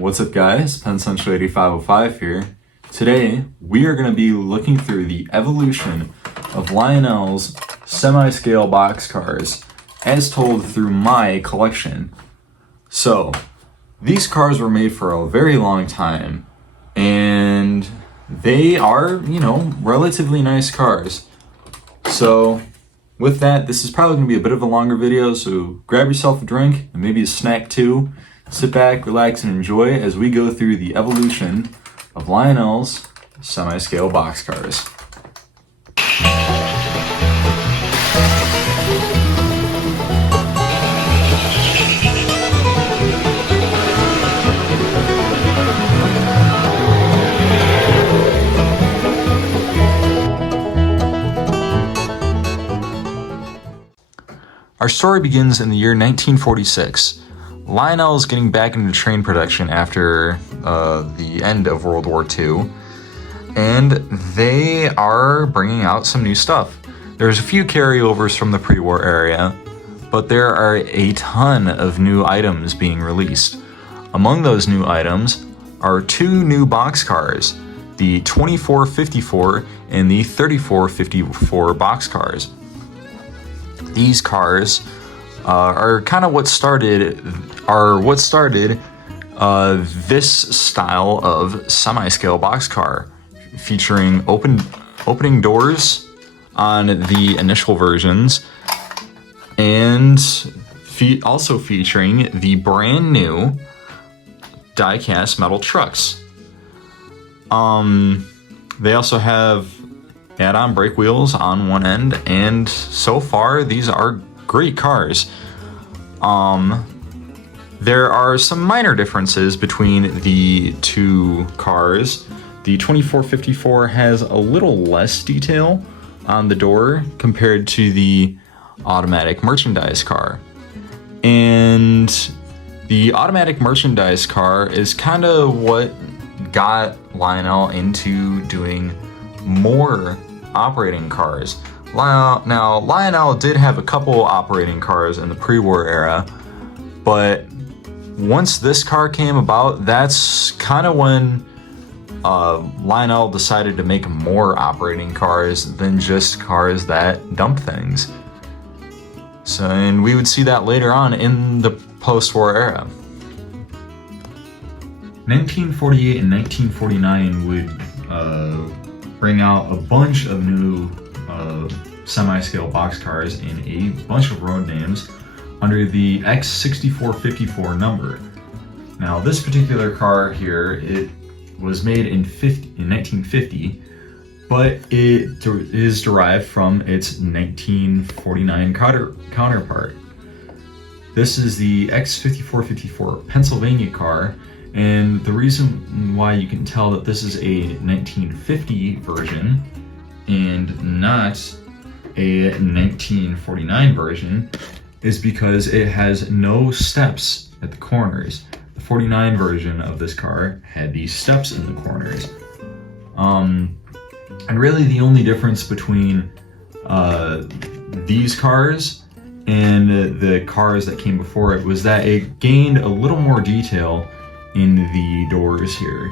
What's up guys, PenCentral8505 here. Today we are going to be looking through the evolution of Lionel's semi-scale boxcars as told through my collection. So these cars were made for a very long time and they are, relatively nice cars. So with that, this is probably going to be a bit of a longer video, so grab yourself a drink and maybe a snack too. Sit back, relax, and enjoy as we go through the evolution of Lionel's semi-scale boxcars. Our story begins in the year 1946. Lionel is getting back into train production after the end of World War II, and they are bringing out some new stuff. There's a few carryovers from the pre-war area, but there are a ton of new items being released. Among those new items are two new boxcars, the 2454 and the 3454 boxcars. These cars are kind of what started this style of semi-scale boxcar, featuring opening doors on the initial versions, and also featuring the brand new die-cast metal trucks. They also have add-on brake wheels on one end, and so far these are great cars. There are some minor differences between the two cars. The 2454 has a little less detail on the door compared to the automatic merchandise car. And the automatic merchandise car is kind of what got Lionel into doing more operating cars. Now, Lionel did have a couple operating cars in the pre-war era, but once this car came about, that's kind of when Lionel decided to make more operating cars than just cars that dump things. So, and we would see that later on in the post-war era. 1948 and 1949 would bring out a bunch of new semi-scale boxcars in a bunch of road names under the X6454 number. Now this particular car here, it was made in 1950, but it is derived from its 1949 counterpart. This is the X5454 Pennsylvania car, and the reason why you can tell that this is a 1950 version and not a 1949 version is because it has no steps at the corners. The 49 version of this car had these steps in the corners. And really the only difference between these cars and the cars that came before it was that it gained a little more detail in the doors here.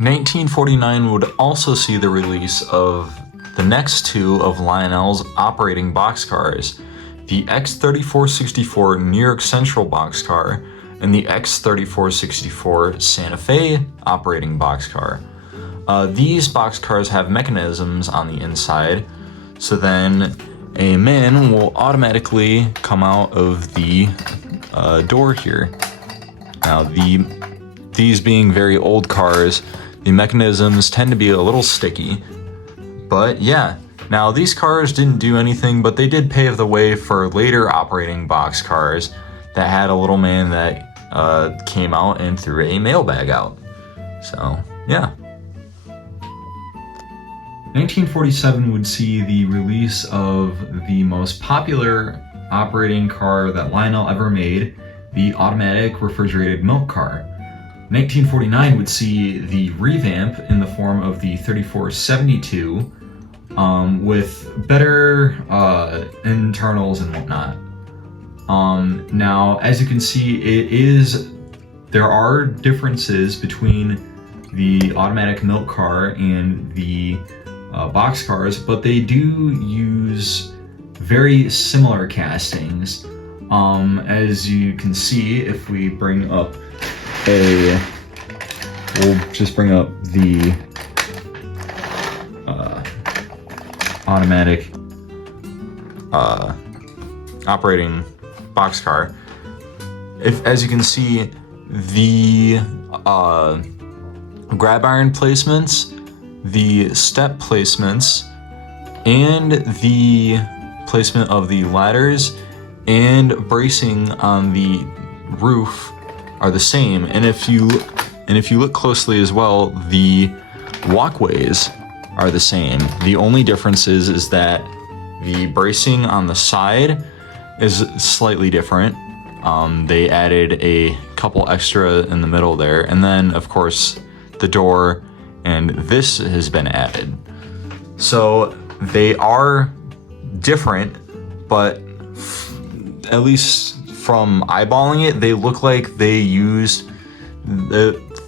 1949 would also see the release of the next two of Lionel's operating boxcars, the X3464 New York Central boxcar and the X3464 Santa Fe operating boxcar. These boxcars have mechanisms on the inside, so then a man will automatically come out of the door here. Now, these being very old cars, the mechanisms tend to be a little sticky, but yeah. Now, these cars didn't do anything, but they did pave the way for later operating boxcars that had a little man that came out and threw a mailbag out. So, yeah. 1947 would see the release of the most popular operating car that Lionel ever made, the automatic refrigerated milk car. 1949 would see the revamp in the form of the 3472 with better internals and whatnot. Now, as you can see, there are differences between the automatic milk car and the boxcars, but they do use very similar castings. As you can see, if we bring up we'll just bring up the automatic operating boxcar. As you can see, the grab iron placements, the step placements, and the placement of the ladders and bracing on the roof are the same. And if you look closely as well, the walkways are the same. The only difference is that the bracing on the side is slightly different. They added a couple extra in the middle there, and then of course the door and this has been added. So they are different, but at least from eyeballing it, they look like they used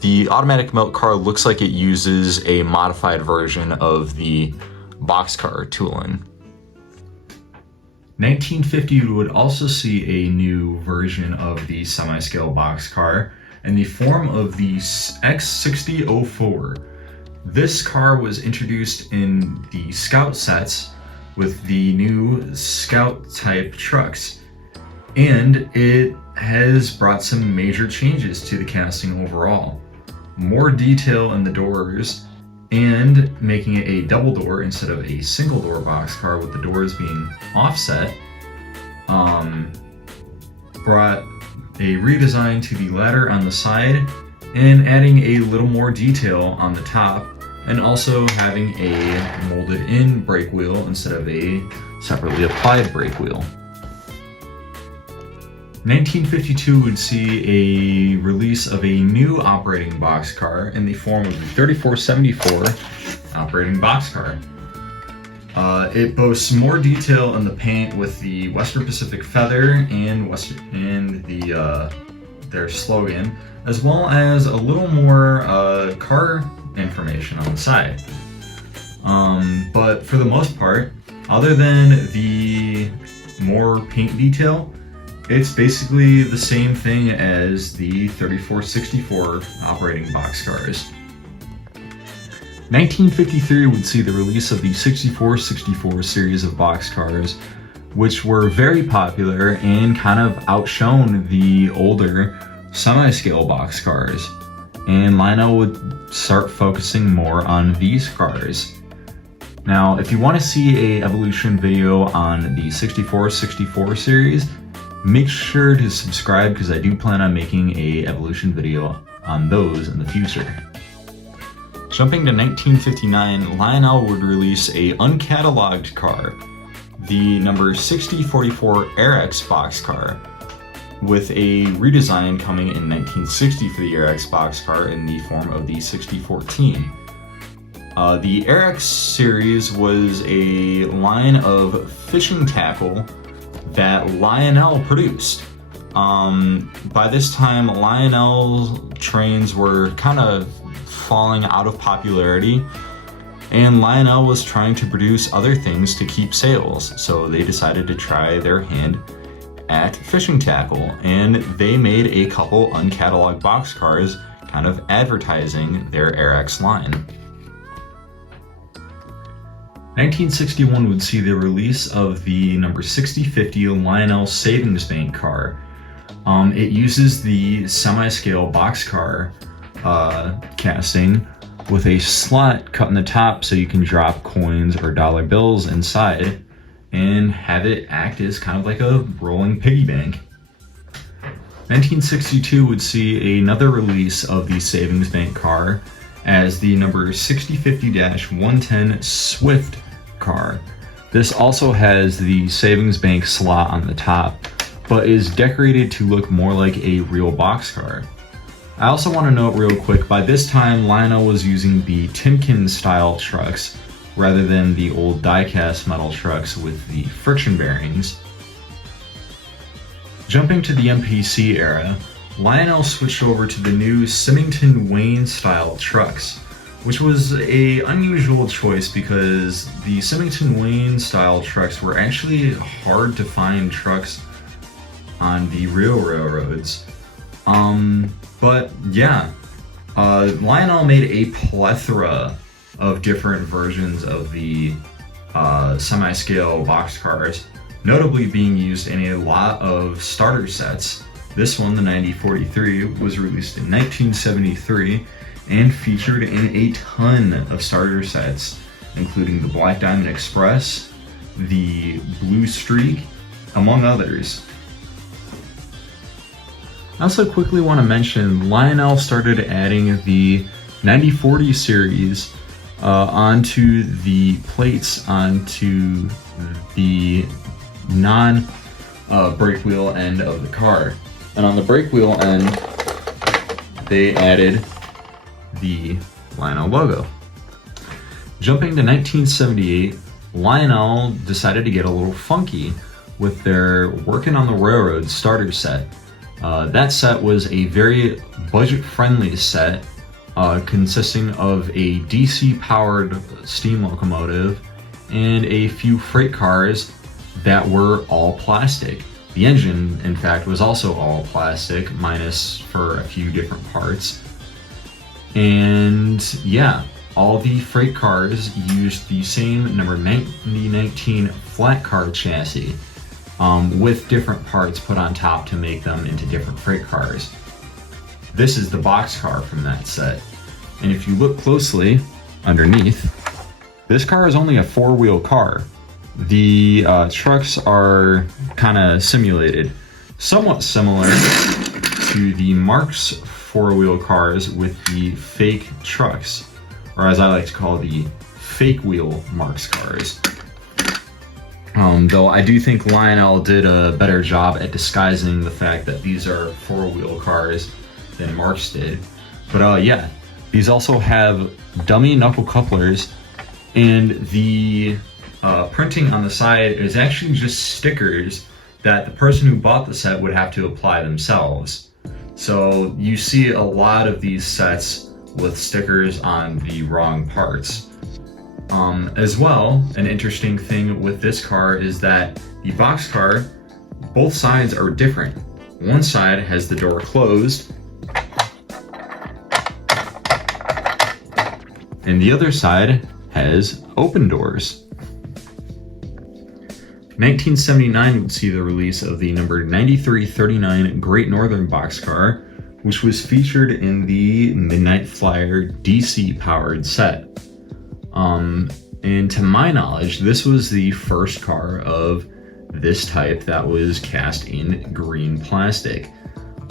the automatic milk car looks like it uses a modified version of the boxcar tooling. 1950 would also see a new version of the semi-scale boxcar in the form of the X6004. This car was introduced in the Scout sets with the new Scout type trucks, and it has brought some major changes to the casting overall. More detail in the doors, and making it a double door instead of a single door boxcar with the doors being offset, brought a redesign to the ladder on the side and adding a little more detail on the top, and also having a molded in brake wheel instead of a separately applied brake wheel. 1952 would see a release of a new operating boxcar in the form of the 3474 operating boxcar. It boasts more detail in the paint with the Western Pacific feather and their slogan, as well as a little more car information on the side. But for the most part, other than the more paint detail, it's basically the same thing as the 3464 operating boxcars. 1953 would see the release of the 6464 series of boxcars, which were very popular and kind of outshone the older semi-scale boxcars. And Lionel would start focusing more on these cars. Now, if you want to see an evolution video on the 6464 series, make sure to subscribe because I do plan on making an evolution video on those in the future. Jumping to 1959, Lionel would release a uncatalogued car, the number 6044 RX boxcar, with a redesign coming in 1960 for the RX boxcar in the form of the 6014. The RX series was a line of fishing tackle that Lionel produced. By this time, Lionel trains were kind of falling out of popularity, and Lionel was trying to produce other things to keep sales, so they decided to try their hand at fishing tackle, and they made a couple uncatalogued boxcars kind of advertising their RX line. 1961 would see the release of the number 6050 Lionel Savings Bank car. It uses the semi-scale boxcar casting with a slot cut in the top so you can drop coins or dollar bills inside and have it act as kind of like a rolling piggy bank. 1962 would see another release of the Savings Bank car as the number 6050-110 Swift car. This also has the Savings Bank slot on the top, but is decorated to look more like a real boxcar. I also want to note real quick, by this time Lionel was using the Timken style trucks rather than the old die-cast metal trucks with the friction bearings. Jumping to the MPC era, Lionel switched over to the new Symington Wayne style trucks, which was a unusual choice because the Symington Wayne style trucks were actually hard to find trucks on the real railroads. But yeah, Lionel made a plethora of different versions of the semi-scale boxcars, notably being used in a lot of starter sets. This one, the 9043, was released in 1973 and featured in a ton of starter sets, including the Black Diamond Express, the Blue Streak, among others. I also quickly want to mention Lionel started adding the 9040 series onto the plates onto the non-brake wheel end of the car. And on the brake wheel end, they added the Lionel logo. Jumping to 1978, Lionel decided to get a little funky with their Working on the Railroad starter set. That set was a very budget-friendly set consisting of a DC-powered steam locomotive and a few freight cars that were all plastic. The engine, in fact, was also all plastic, minus for a few different parts. And yeah, all the freight cars used the same number 9019 flat car chassis, with different parts put on top to make them into different freight cars. This is the boxcar from that set. And if you look closely underneath, this car is only a four-wheel car. The trucks are kind of simulated, somewhat similar to the Marx four-wheel cars with the fake trucks, or as I like to call the fake wheel Marx cars. Though I do think Lionel did a better job at disguising the fact that these are four-wheel cars than Marx did. But yeah, these also have dummy knuckle couplers, and the printing on the side is actually just stickers that the person who bought the set would have to apply themselves. So you see a lot of these sets with stickers on the wrong parts. As well, an interesting thing with this car is that the boxcar, both sides are different. One side has the door closed, and the other side has open doors. 1979 would see the release of the number 9339 Great Northern boxcar, which was featured in the Midnight Flyer DC-powered set. And to my knowledge, this was the first car of this type that was cast in green plastic.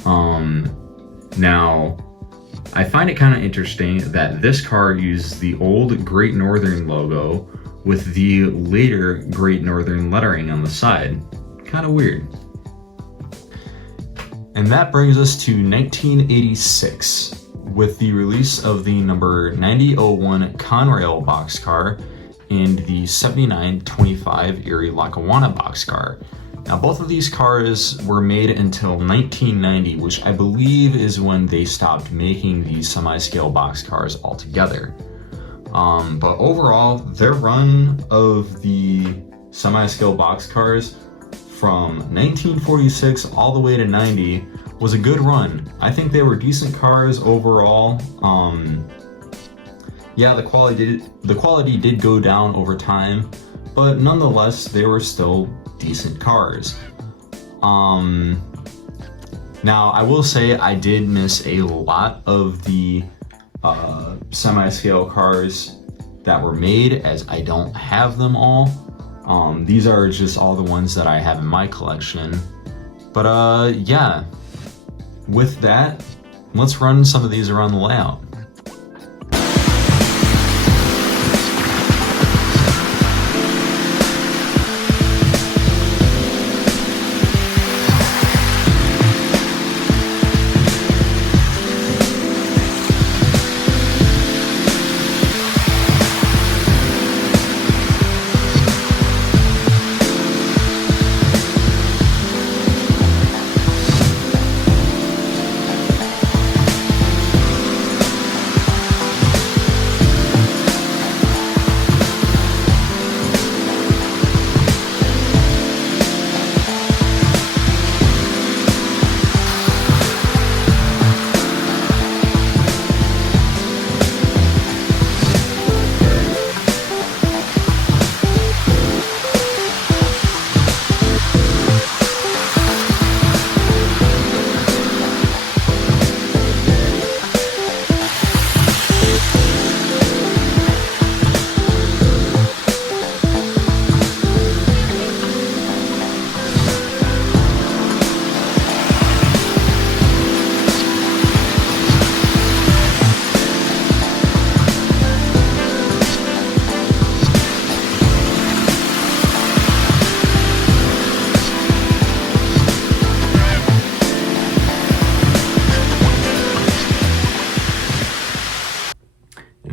Now, I find it kind of interesting that this car used the old Great Northern logo with the later Great Northern lettering on the side. Kind of weird. And that brings us to 1986 with the release of the number 9001 Conrail boxcar and the 7925 Erie Lackawanna boxcar. Now, both of these cars were made until 1990, which I believe is when they stopped making these semi-scale boxcars altogether. But overall, their run of the semi-scale boxcars from 1946 all the way to 90 was a good run. I think they were decent cars overall. Yeah, the quality did go down over time, but nonetheless, they were still decent cars. Now, I will say I did miss a lot of the semi-scale cars that were made, as I don't have them all. These are just all the ones that I have in my collection. But yeah, with that, let's run some of these around the layout.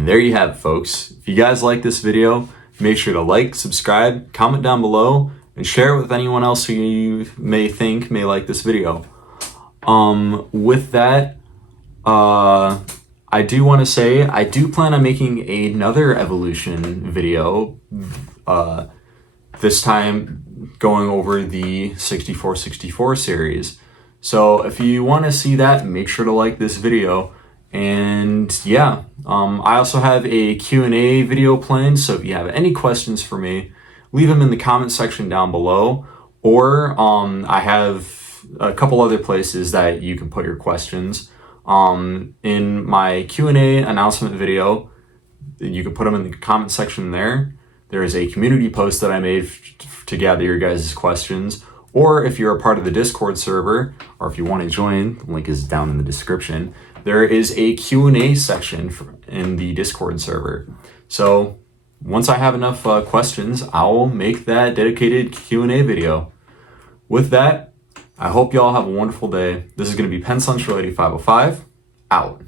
And there you have it, folks. If you guys like this video, make sure to like, subscribe, comment down below, and share it with anyone else who you may think may like this video. With that, I do want to say I do plan on making another evolution video, this time going over the 6464 series. So if you want to see that, make sure to like this video. And yeah, I also have a Q&A video planned, so if you have any questions for me, leave them in the comment section down below, or I have a couple other places that you can put your questions. In my Q&A announcement video, you can put them in the comment section there. There is a community post that I made to gather your guys' questions, or if you're a part of the Discord server, or if you want to join, the link is down in the description. There is a Q&A section in the Discord server. So once I have enough questions, I'll make that dedicated Q&A video. With that, I hope y'all have a wonderful day. This is going to be Pen Central 8505, out.